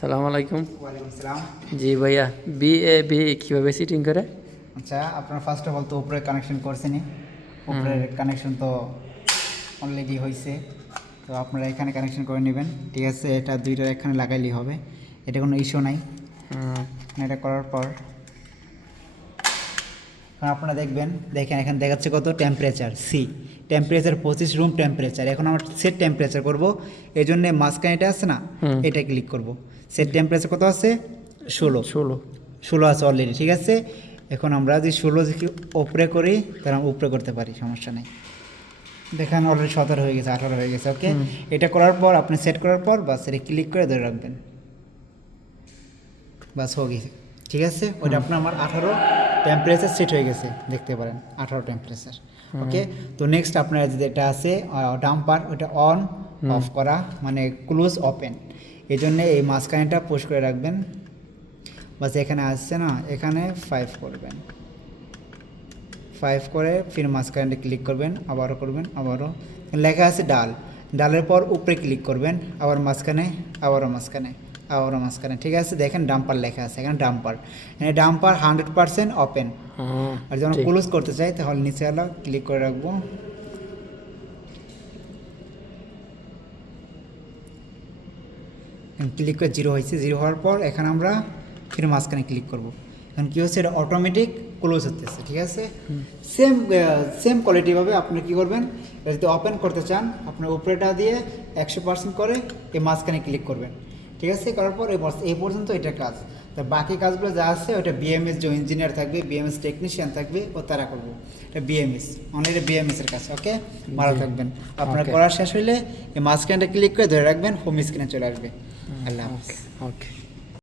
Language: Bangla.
সালাম আলাইকুম। ওয়ালাইকুম আসসালাম। জি ভাইয়া, বিএবি কিভাবে সিটিং করে? আচ্ছা, আপনার ফার্স্ট অফ অল তো উপরে কানেকশন করছেনই। উপরের কানেকশন তো অলরেডি হয়েছে, তো আপনারা এখানে কানেকশন করে নেবেন। ঠিক আছে, এটা দুইটার এখানে লাগাইলেই হবে, এটা কোনো ইস্যু নাই। এটা করার পর এখন আপনারা দেখেন এখানে দেখাচ্ছে কত temperature C, temperature 25 room temperature. এখন আমরা সেট টেম্পারেচার করব, এই জন্যে মাঝখানে এটা আছে না, এটা ক্লিক করব। সেট টেম্পারেচার কত আছে? 16 আছে অলরেডি। ঠিক আছে, এখন আমরা যদি 16 উপরে করি তাহলে আমরা উপরে করতে পারি, সমস্যা নেই। দেখেন অলরেডি 17 হয়ে গেছে, 18 হয়ে গেছে। ওকে, এটা করার পর আপনি সেট করার পর বাস এটা ক্লিক করে ধরে রাখবেন, বাস হয়ে গেছে। ঠিক আছে, ওইটা আপনার আমার 18 টেম্পারেচার সেট হয়ে গেছে, দেখতে পারেন 18 টেম্পারেচার। ওকে, তো নেক্সট আপনার যেটা আছে ডাম্পার, ওটা অন অফ করা মানে ক্লোজ ওপেন, এই জন্যে এই মাঝখানেটা পুশ করে রাখবেন। বাস এখানে আসছে না, এখানে 5 করবেন, 5 করে ফির মাঝখানে ক্লিক করবেন, আবারও করবেন, আবারও লেখা আছে ডাল, ডালের পর উপরে ক্লিক করবেন, আবার মাঝখানে, আবারও মাঝখানে, আবারও মাঝখানে। ঠিক আছে, দেখেন ডাম্পার লেখা আছে এখানে, ডাম্পার মানে ডাম্পার 100% ওপেন। আর যখন ক্লোজ করতে চাই তাহলে নিচে আলা ক্লিক করে রাখবো। ক্লিক করে 0 হয়েছে, 0 হওয়ার পর এখানে আমরা ফির মাঝখানে ক্লিক করব। এখন কী হচ্ছে, এটা অটোমেটিক ক্লোজ হতেছে। ঠিক আছে, সেম কোয়ালিটিভাবে আপনি কী করবেন, যদি ওপেন করতে চান আপনার উপরেটা দিয়ে 100% করে এই মাঝখানে ক্লিক করবেন। ঠিক আছে, করার পর এই পর্যন্ত এটা কাজ। তো বাকি কাজগুলো যা আছে ওটা বিএমএস যে ইঞ্জিনিয়ার থাকবে, বিএমএস টেকনিশিয়ান থাকবে, ও তারা করবো। এটা বিএমএস, অনেক বিএমএসের কাজ। ওকে, ভালো থাকবেন। আপনার করা শেষ হইলে এই মাঝখানটা ক্লিক করে ধরে রাখবেন, হোম স্ক্রিনে চলে আসবে। আল্লাহ হাফেজ। ওকে।